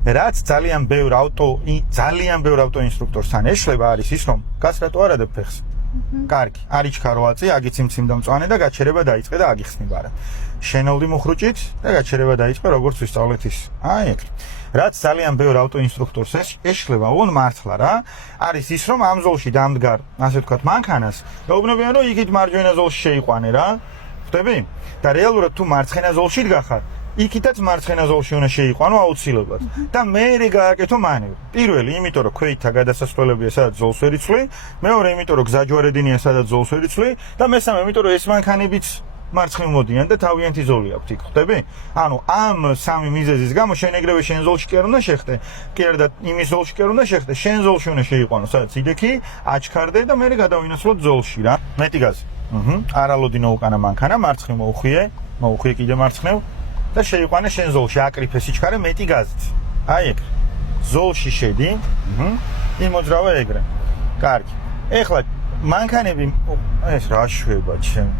რაც ძალიან ბევრ ავტოინსტრუქტორთან ეშლება არის ის, რომ გასრატო არ ადებ ფეხს. კარგი, არის ჩქაროაწი, აგიციმციმ და მწვანე და გაჩერება დაიწყე და აგიხსნება რა. შენოლდი მუხრუჭით და გაჩერება დაიწყე როგორც ვისწავლეთ ის. აი ეგ. რაც ძალიან ბევრ ავტოინსტრუქტორს ეშლება, ოღონ მართლა რა, არის ის, რომ ამ ზოლში დამდგარ, ასე ვთქვათ, მანქანას და უბნებიან, რომ იქით მარჯვენა ზოლში შეიყვანე რა. ხვდები? და რეალურად თუ მარცხენა ზოლში დგახარ, იქითაც მარცხენა ზოლში უნდა შეიყვანო აუცილებლად და მეორე გააკეთო მანევრი. პირველი, იმიტომ რომ ქვეითთა გადასასვლელებია, სადაც ზოლს ვერ იცვლი, მეორე, იმიტომ რომ გზაჯვარედინია, სადაც ზოლს ვერ იცვლი და მესამე, იმიტომ რომ ეს მანქანებიც მარცხნივ მოდიან და თავიანთი ზოლი აქვთ იქ, ხვდები? ანუ ამ სამი მიზეზის გამო შენ ეგრევე შენ ზოლში კი არ უნდა შეხდე, კი არა და იმის ზოლში კი არ უნდა შეხდე, შენ ზოლში უნდა შეიყვანო, სადაც იდექი, აჩქარდე და მეორე გადავინაცვლოთ ზოლში რა. მეტი გაზი. არალოდინო უკანა მანქანა, მარცხნივ მოუხვიე კიდე მარცხნივ და შეიყვანე შენ ზოლში, აკრიფე სიჩქარე მეტი გაზით. აი ეგ. ზოლში შედი, იმოძრავე ეგრე. კარგი. ეხლა მანქანები ეს რა შვება ჩემ